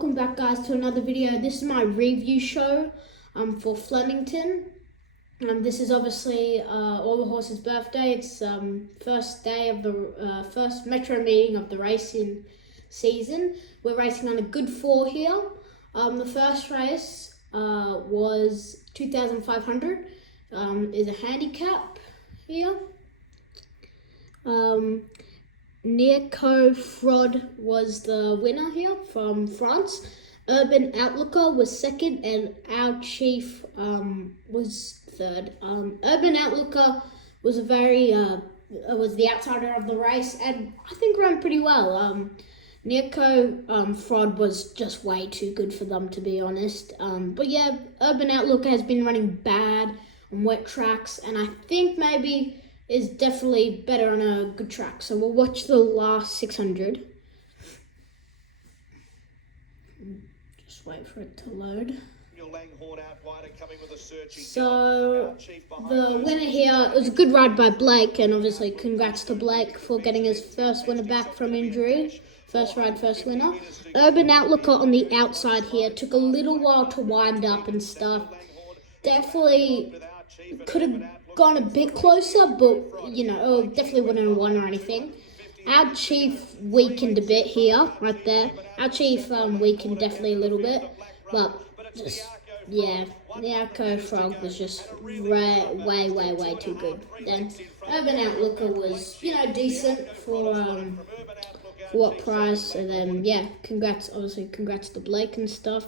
welcome back guys to another video. This is my review show for Flemington. This is obviously all the horses' birthday. It's first day of the first metro meeting of the racing season. We're racing on a good four here. The first race was 2,500. Is a handicap here. Nico Fraud was the winner here from France. Urban Outlooker was second, and Our Chief was third. Urban Outlooker was a very was the outsider of the race, and I think ran pretty well. Nico Fraud was just way too good for them, to be honest. But yeah, Urban Outlooker has been running bad on wet tracks, and I think maybe is definitely better on a good track. So we'll watch the last 600. Just wait for it to load. So the winner here, it was a good ride by Blake, and obviously congrats to Blake for getting his first winner back from injury. First ride, first winner. Urban Outlooker on the outside here, took a little while to wind up and stuff. Definitely could have gone a bit closer, but you know, definitely wouldn't have won or anything. Our Chief weakened a bit here, right there. Our Chief weakened definitely a little bit, but just, yeah, the Outco Frog was just way too good. Then Urban Outlooker was, you know, decent for what price, and then yeah, congrats to Blake and stuff.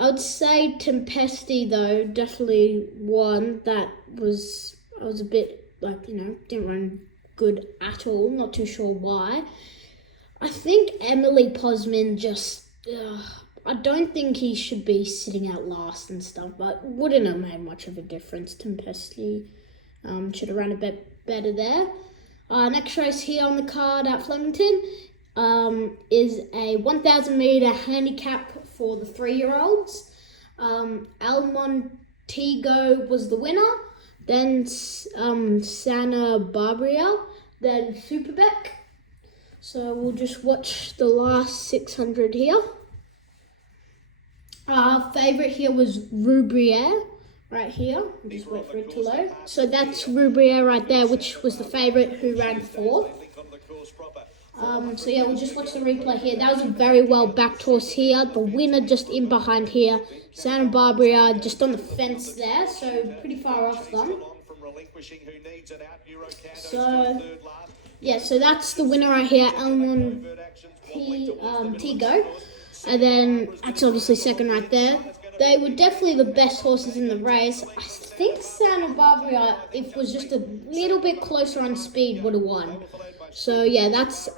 I would say Tempesti though, definitely one that was, I was a bit like, you know, didn't run good at all, not too sure why. I think Emily Posman just, I don't think he should be sitting out last and stuff, but wouldn't have made much of a difference. Tempesti should have run a bit better there. Next race here on the card at Flemington is a 1,000 meter handicap for the 3-year-olds. El Montego was the winner, then Santa Barbara, then Superbeck. So we'll just watch the last 600 here. Our favourite here was Rubriere, right here. I'll just wait for it to load. So that's Rubriere right there, which was the favourite who ran fourth. So yeah, we'll just watch the replay here. That was a very well backed horse here. The winner just in behind here. Santa Barbara just on the fence there, so pretty far off them. So yeah, so that's the winner right here, Elmon Tigo. And then that's obviously second right there. They were definitely the best horses in the race. I think Santa Barbara, if it was just a little bit closer on speed, would have won. So yeah, that's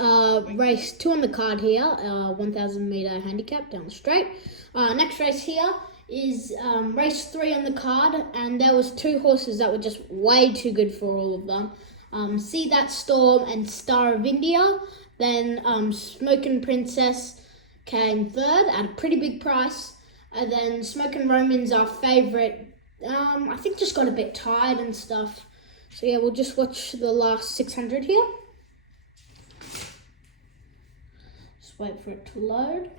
race 2 on the card here, 1,000 meter handicap down the straight. Next race here is race 3 on the card, and there was 2 horses that were just way too good for all of them. See That Storm and Star of India. Then Smokin' Princess came third at a pretty big price. And then Smokin' Roman's our favourite. I think just got a bit tired and stuff. So yeah, we'll just watch the last 600 here. Wait for it to load.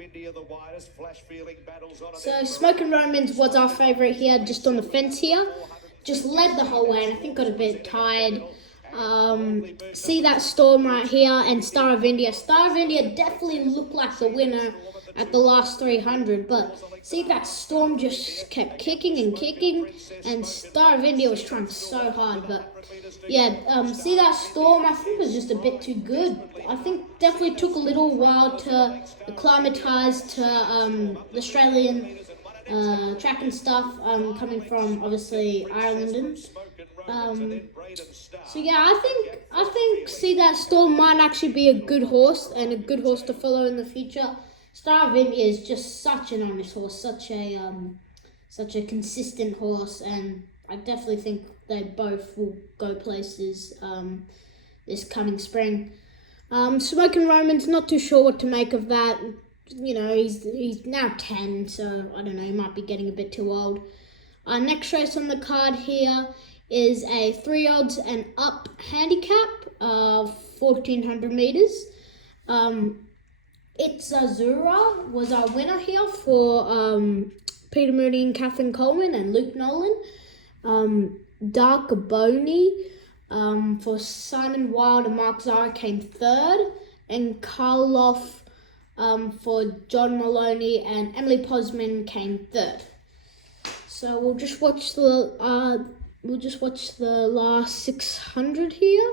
So Smokin' Romans was our favourite here, just on the fence here. Just led the whole way, and I think got a bit tired. See That Storm right here, and Star of India. Star of India definitely looked like the winner at the last 300, but See That Storm just kept kicking, and Star of India was trying so hard, but yeah, See That Storm I think was just a bit too good. I think definitely took a little while to acclimatise to the Australian track and stuff, coming from obviously Ireland. So yeah, I think See That Storm might actually be a good horse, and a good horse to follow in the future. Star of India is just such an honest horse, such a consistent horse, and I definitely think they both will go places this coming spring. Smokin' Roman's not too sure what to make of that. You know, he's now 10, so I don't know, he might be getting a bit too old. Next race on the card here is a 3-year-olds and up handicap, 1,400 meters. It's Azura was our winner here for Peter Mooney and Catherine Coleman and Luke Nolan. Dark Boney for Simon Wilde and Mark Zara came third, and Karloff for John Maloney and Emily Posman came third. So we'll just watch the last 600 here.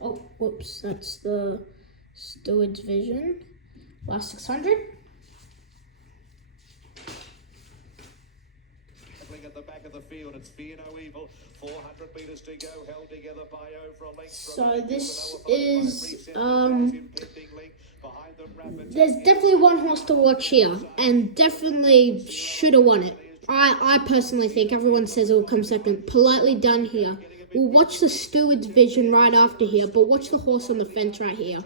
Oh, whoops, that's the Steward's Vision. Last 600. At the back of the field, it's Fear No Evil. 400 metres to go, held together by O for a length. So this is there's definitely one horse to watch here, and definitely should have won it. I personally think everyone says it will come second. Politely Done here. We'll watch the Steward's Vision right after here, but watch the horse on the fence right here.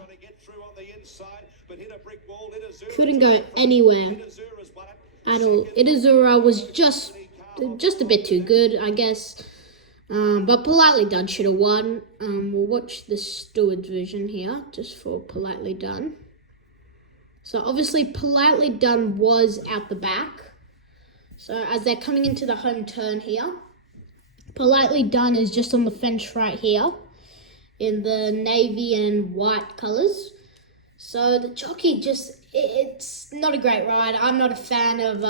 Couldn't go anywhere at all. Itazura was just a bit too good, I guess. But Politely Done should have won. We'll watch the Steward's Vision here, just for Politely Done. So obviously Politely Done was out the back. So as they're coming into the home turn here, Politely Done is just on the fence right here in the navy and white colours. So the jockey it's not a great ride. I'm not a fan of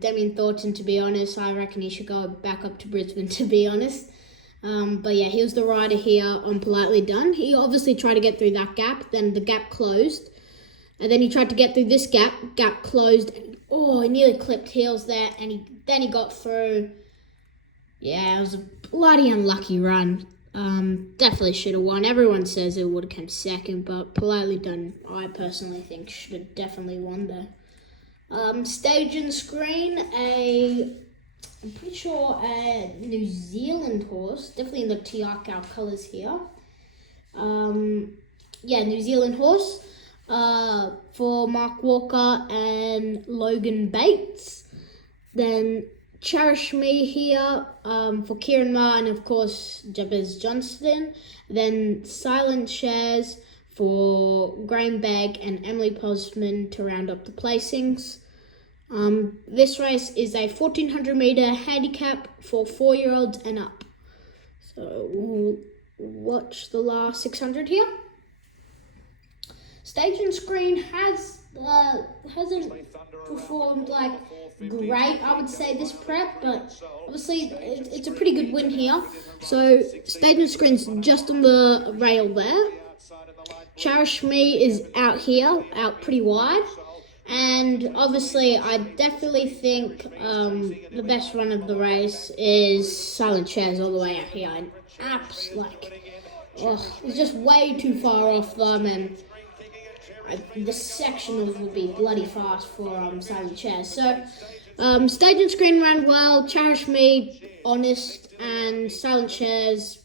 Damien Thornton, to be honest. I reckon he should go back up to Brisbane, to be honest. But yeah, he was the rider here on Politely Done. He obviously tried to get through that gap, then the gap closed. And then he tried to get through this gap closed. Oh, he nearly clipped heels there, and then he got through. Yeah, it was a bloody unlucky run. Definitely should have won. Everyone says it would have come second, but Politely Done, I personally think, should have definitely won there. Stage and Screen, I'm pretty sure a New Zealand horse, definitely in the Tiakau colours here. Yeah, New Zealand horse for Mark Walker and Logan Bates. Then Cherish Me here for Kieran Ma and of course Jabez Johnston. Then Silent Shares for Graham Begg and Emily Posman to round up the placings. This race is a 1400 metre handicap for 4-year-olds and up. So we'll watch the last 600 here. Stage and Screen hasn't performed like great, I would say, this prep, but obviously it's a pretty good win here. So Stage and Screen's just on the rail there. Cherish Me is out here, out pretty wide. And obviously I definitely think the best run of the race is Silent Shares all the way out here. And it's just way too far off them, and the sectionals will be bloody fast for Silent Shares. So Stage and Screen ran well. Cherish Me, honest, and Silent Shares,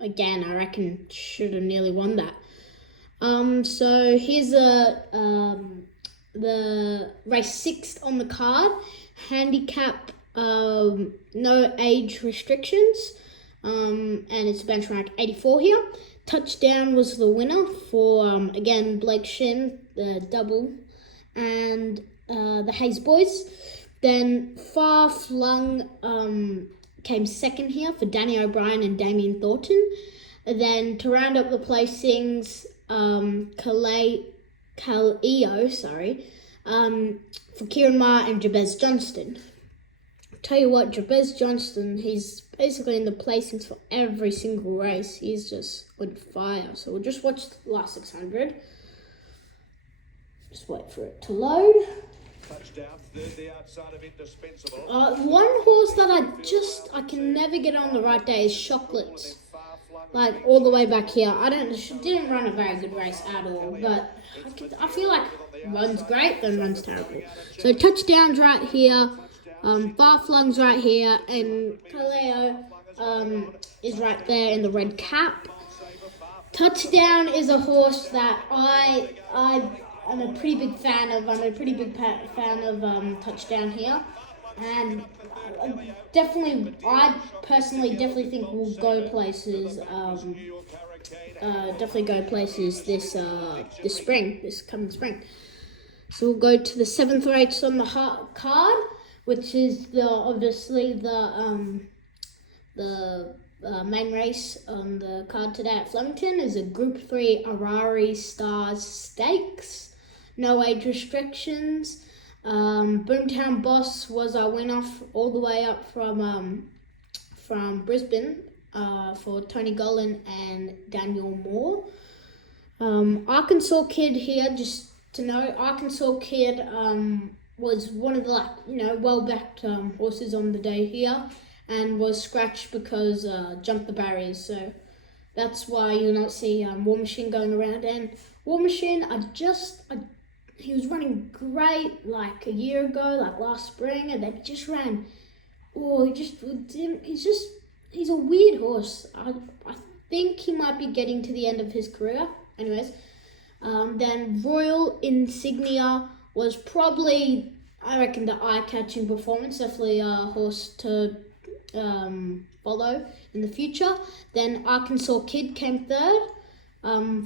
again, I reckon should have nearly won that. So here's the race 6th on the card. Handicap, no age restrictions, and it's benchmark 84 here. Touchdown was the winner for, again, Blake Shin, the double, and the Hayes boys. Then Far Flung came second here for Danny O'Brien and Damien Thornton. And then to round up the placings, for Kieran Ma and Jabez Johnston. Tell you what, Jabez Johnston, he's basically in the placings for every single race. He's just on fire. So we'll just watch the last 600. Just wait for it to load. Touchdown, the outside of indispensable. One horse that I can never get on the right day is Chocolates. Like all the way back here. She didn't run a very good race at all, but I feel like runs great, then runs terrible. So Touchdown's right here. Far Flung's right here, and Kaleo is right there in the red cap. Touchdown is a horse that I'm a pretty big fan of. I'm a pretty big fan of Touchdown here, and I personally definitely think will go places. definitely go places this coming spring. So we'll go to the 7th race on the card, which is obviously the main race on the card today at Flemington is a Group 3 Arari Stars Stakes. No age restrictions. Boomtown Boss was our winner all the way up from Brisbane for Tony Golan and Daniel Moore. Arkansas Kid here, just to know, Arkansas Kid was one of the well-backed horses on the day here, and was scratched because jumped the barriers. So that's why you'll not see War Machine going around. And War Machine, he was running great like a year ago, like last spring, and then he just ran. He's a weird horse. I think he might be getting to the end of his career. Anyways, then Royal Insignia was probably, I reckon, the eye-catching performance. Definitely a horse to follow in the future. Then Arkansas Kid came third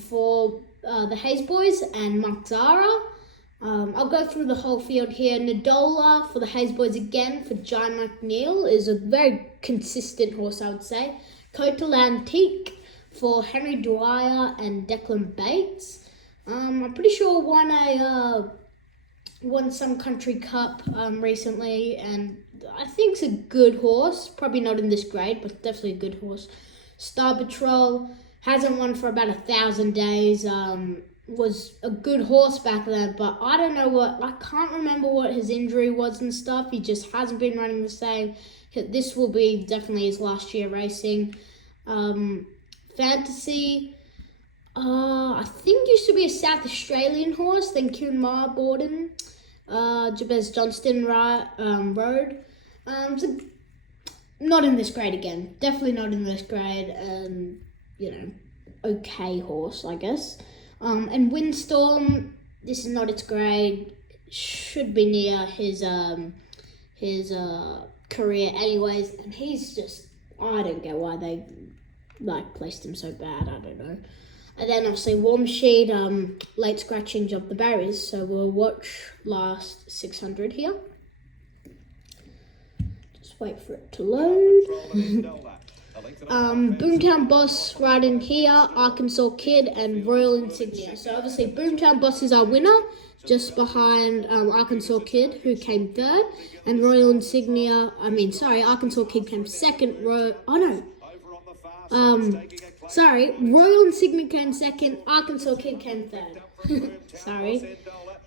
for the Hayes Boys and Mark Zara. I'll go through the whole field here. Nadola for the Hayes Boys again for John McNeil is a very consistent horse, I would say. Cotal Antique for Henry Dwyer and Declan Bates. I'm pretty sure won some Country Cup recently, and I think it's a good horse. Probably not in this grade, but definitely a good horse. Star Patrol hasn't won for about 1,000 days. Was a good horse back then, but I don't know I can't remember what his injury was and stuff. He just hasn't been running the same. This will be definitely his last year racing. Fantasy, I think used to be a South Australian horse, then Kunmar Borden, Jabez Johnston Road. So not in this grade again. Definitely not in this grade, and okay horse, I guess. And Windstorm, this is not its grade. Should be near his career anyways, and he's just, I don't get why they placed him so bad. I don't know. And then obviously War Machine, late scratching, jumped the barriers. So we'll watch last 600 here. Just wait for it to load. Boomtown Boss right in here, Arkansas Kid and Royal Insignia. So obviously Boomtown Boss is our winner, just behind Arkansas Kid, who came third, and Royal Insignia, Arkansas Kid came second. Royal Insignia came second, Arkansas Kid came third. Sorry.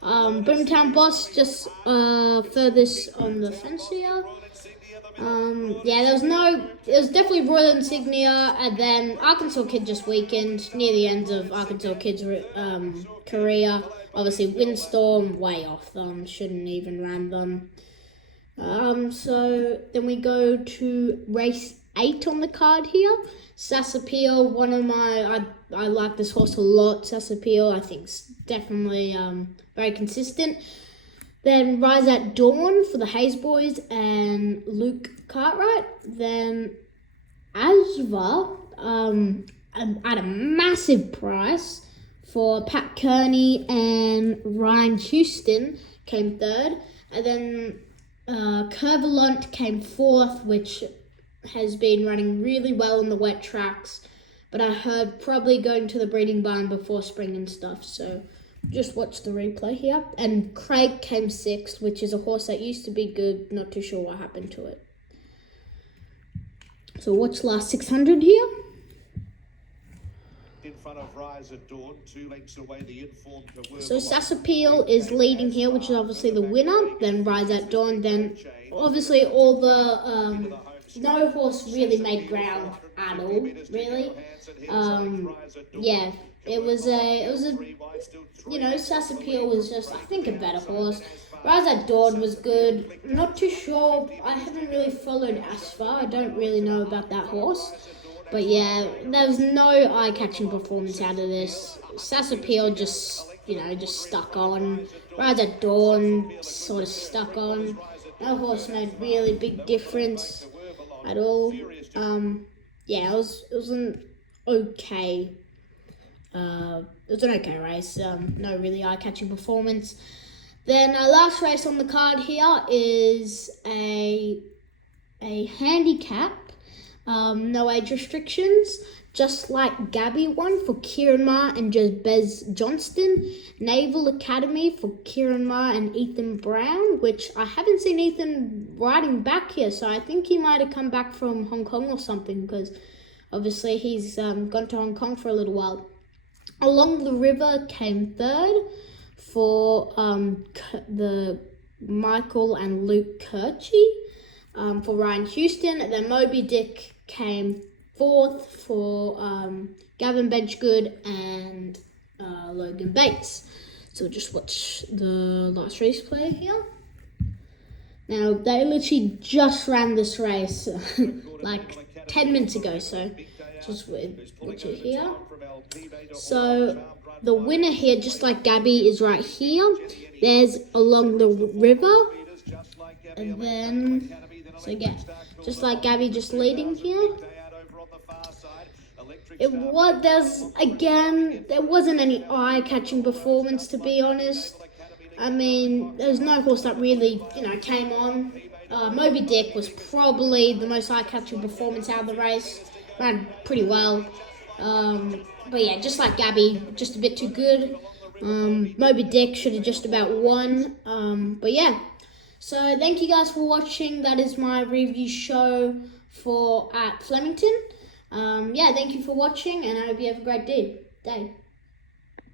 Boomtown Boss just furthest on the fence here. It was definitely Royal Insignia, and then Arkansas Kid just weakened near the end of Arkansas Kid's career. Obviously, Windstorm way off them, shouldn't even ran them. So then we go to race 8 on the card here. Sassapeel, I like this horse a lot. Sassapeel, I think, is definitely very consistent. Then Rise at Dawn for the Hayes Boys and Luke Cartwright. Then Asva at a massive price for Pat Kearney and Ryan Houston came third. And then Curvalunt came fourth, which has been running really well on the wet tracks. But I heard probably going to the breeding barn before spring and stuff, so just watch the replay here. And Craig came sixth, which is a horse that used to be good. Not too sure what happened to it. So watch last 600 here. In front of Rise at Dawn, 2 lengths away, the informed So Sassapeel is leading here, which is obviously the winner. Then Rise at Dawn. Then obviously all the no horse really made ground at all, really. It was a Sassapeel was just, I think, a better horse. Rise at Dawn was good. I'm not too sure. I haven't really followed Asfa. I don't really know about that horse. But yeah, there was no eye-catching performance out of this. Sassapeel just stuck on. Rise at Dawn sort of stuck on. No horse made really big difference at all. It was an okay it was an okay race. No really eye-catching performance. Then our last race on the card here is a handicap. No age restrictions. Just like Gabby won for Kieran Ma and Bez Johnston. Naval Academy for Kieran Ma and Ethan Brown, which I haven't seen Ethan riding back here, so I think he might have come back from Hong Kong or something, because obviously he's gone to Hong Kong for a little while. Along the River came third for the Michael and Luke Kirchie for Ryan Houston. And then Moby Dick came fourth for Gavin Benchgood and Logan Bates. So just watch the last race play here. Now, they literally just ran this race like 10 minutes ago, so just watch it here. So the winner here, just like Gabby, is right here. There's Along the River. And then, so yeah, just like Gabby just leading here. There wasn't any eye-catching performance, to be honest. I mean, there's no horse that really, came on. Moby Dick was probably the most eye-catching performance out of the race. Ran pretty well. But yeah, just like Gabby, just a bit too good. Moby Dick should have just about won. But yeah. So thank you guys for watching. That is my review show at Flemington. Yeah, thank you for watching, and I hope you have a great day.